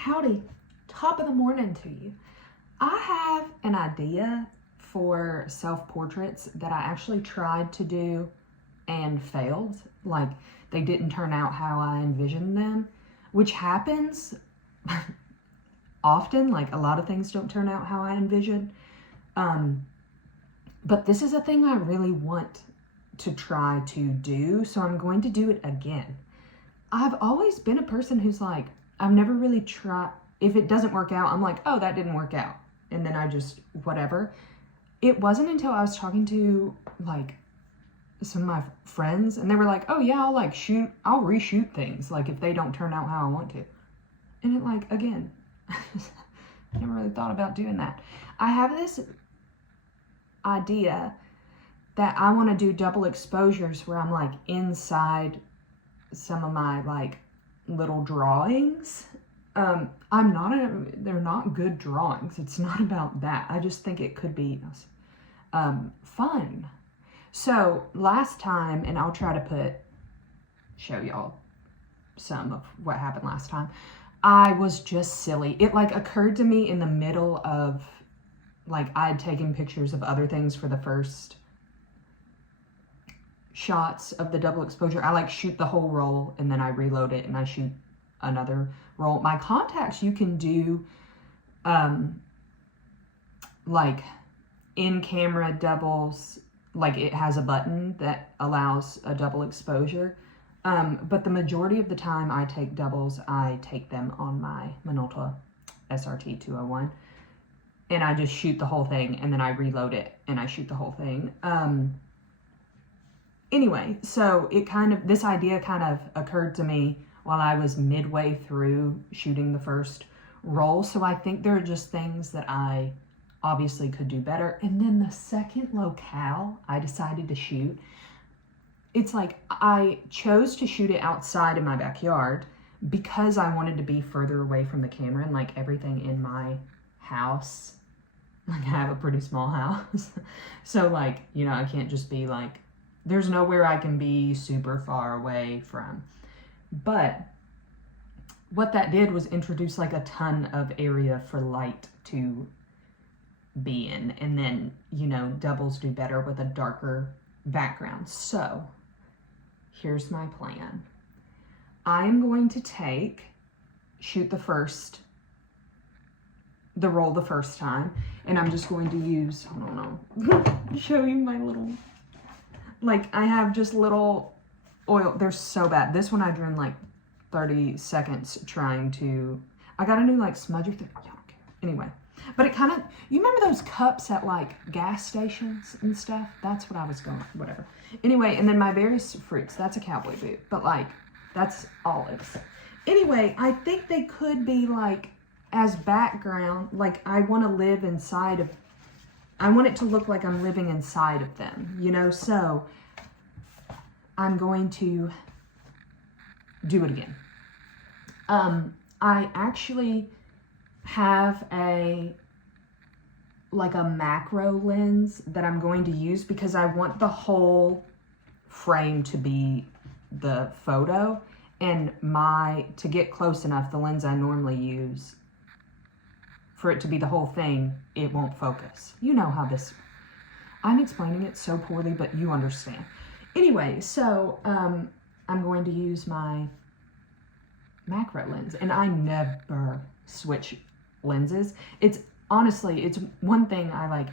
Howdy, top of the morning to you. I have an idea for self-portraits that I actually tried to do and failed. Like, they didn't turn out how I envisioned them, which happens often. Like, a lot of things don't turn out how I envisioned. But this is a thing I really want to try to do, so I'm going to do it again. I've always been a person who's like, I've never really tried. If it doesn't work out, I'm like, oh, that didn't work out. And then I just, whatever. It wasn't until I was talking to like some of my friends and they were like, oh yeah, I'll reshoot things. Like if they don't turn out how I want to. And it like, again, I never really thought about doing that. I have this idea that I want to do double exposures where I'm like inside some of my like little drawings. They're not good drawings. It's not about that. I just think it could be fun. So last time, and I'll try to show y'all some of what happened last time. I was just silly. It like occurred to me in the middle of, like, I had taken pictures of other things for the first shots of the double exposure. I like shoot the whole roll and then I reload it and I shoot another roll. My contacts, you can do like in camera doubles, like it has a button that allows a double exposure. But the majority of the time I take doubles, I take them on my Minolta SRT 201 and I just shoot the whole thing and then I reload it and I shoot the whole thing. Anyway, so this idea kind of occurred to me while I was midway through shooting the first roll. So I think there are just things that I obviously could do better. And then the second locale I decided to shoot, it's like I chose to shoot it outside in my backyard because I wanted to be further away from the camera and like everything in my house. Like I have a pretty small house. So like, you know, I can't just be like, there's nowhere I can be super far away from. But what that did was introduce like a ton of area for light to be in. And then, you know, doubles do better with a darker background. So here's my plan. I am going to shoot the roll the first time. And I'm just going to use, I don't know, show you my little, like I have just little oil. They're so bad. This one I drew in like 30 seconds trying to, I got a new like smudger thing. Y'all don't care. Anyway, but it kind of, you remember those cups at like gas stations and stuff? That's what I was going, whatever. Anyway, and then my various fruits, that's a cowboy boot, but like that's olives. Anyway, I think they could be like as background, like I want to live inside of, I want it to look like I'm living inside of them, you know? So I'm going to do it again. I actually have a macro lens that I'm going to use because I want the whole frame to be the photo, and to get close enough, the lens I normally use for it to be the whole thing, it won't focus. You know how I'm explaining it so poorly, but you understand. Anyway, so I'm going to use my macro lens, and I never switch lenses. It's honestly, it's one thing I like.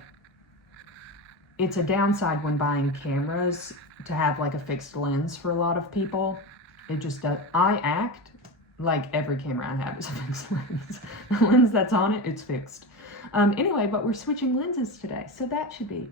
It's a downside when buying cameras to have like a fixed lens for a lot of people. It just does. I act like every camera I have is a fixed lens. The lens that's on it, it's fixed. Anyway, but we're switching lenses today, so that should be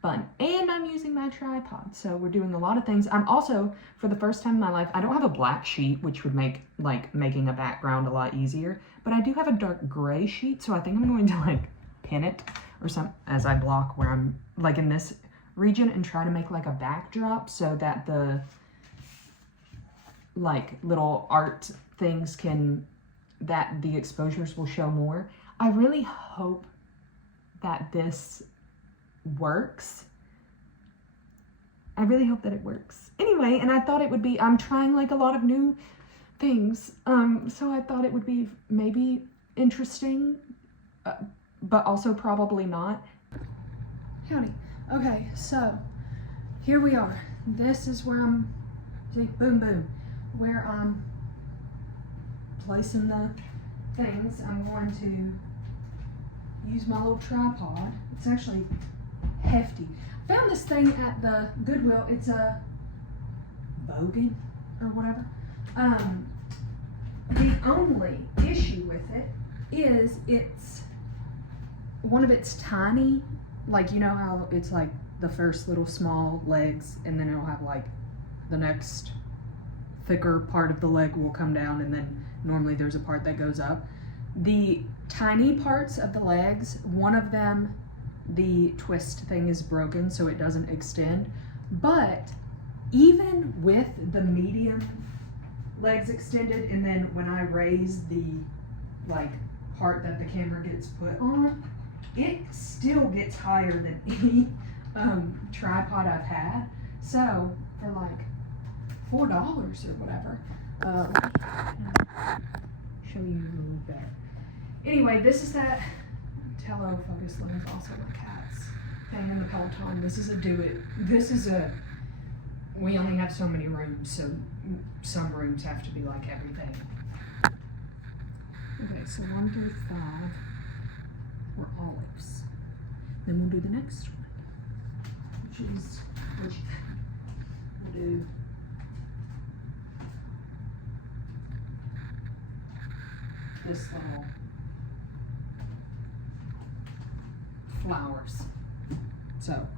fun. And I'm using my tripod, so we're doing a lot of things. I'm also, for the first time in my life, I don't have a black sheet, which would make like making a background a lot easier, but I do have a dark gray sheet, so I think I'm going to like pin it or something as I block where I'm like in this region and try to make like a backdrop so that the like little art things that the exposures will show more. I really hope that this works. I really hope that it works. Anyway, and I thought it would be, I'm trying like a lot of new things. So I thought it would be maybe interesting, but also probably not. Howdy. Okay, so here we are. This is where I'm, see, boom, boom, where I'm placing the things. I'm going to use my little tripod. It's actually hefty. I found this thing at the Goodwill. It's a Bogan or whatever. The only issue with it is one of its tiny, like, you know how it's like the first little small legs, and then it'll have like the next thicker part of the leg will come down, and then normally there's a part that goes up. The tiny parts of the legs, one of them, the twist thing is broken, so it doesn't extend. But even with the medium legs extended, and then when I raise the like part that the camera gets put on, it still gets higher than any tripod I've had. So for like $4 or whatever, show you a little better. Anyway, this is that telefocus lens, also my cat's thing in the Peloton. This is we only have so many rooms, so some rooms have to be like everything. Okay, so 1 through 5 were olives. Then we'll do the next one, which we'll do this little flowers. So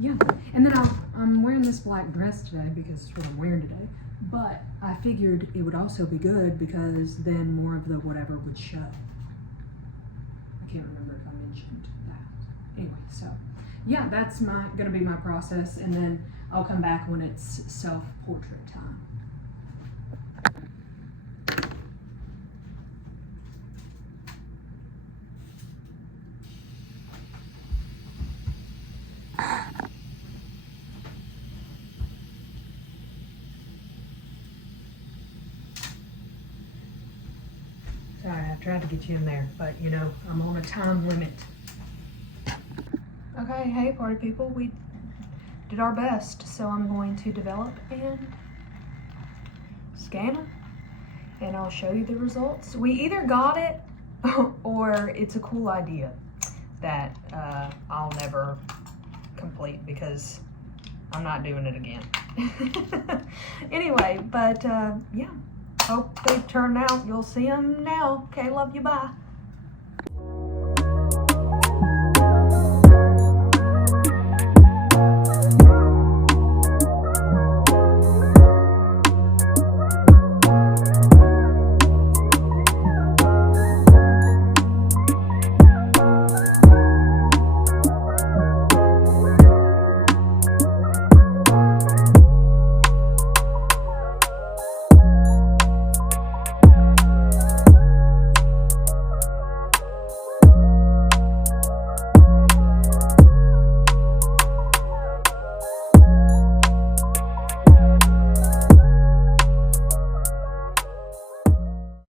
yeah, and then I'm wearing this black dress today because it's what I'm wearing today, but I figured it would also be good because then more of the whatever would show. I can't remember if I mentioned that. Anyway, so yeah, that's gonna be my process, and then I'll come back when it's self-portrait time. Sorry, I tried to get you in there, but you know, I'm on a time limit. Okay, hey party people, we did our best, so I'm going to develop and scan them, and I'll show you the results. We either got it or it's a cool idea that I'll never complete because I'm not doing it again. Anyway, but yeah. Hope they turn out. You'll see them now. Okay, love you, bye.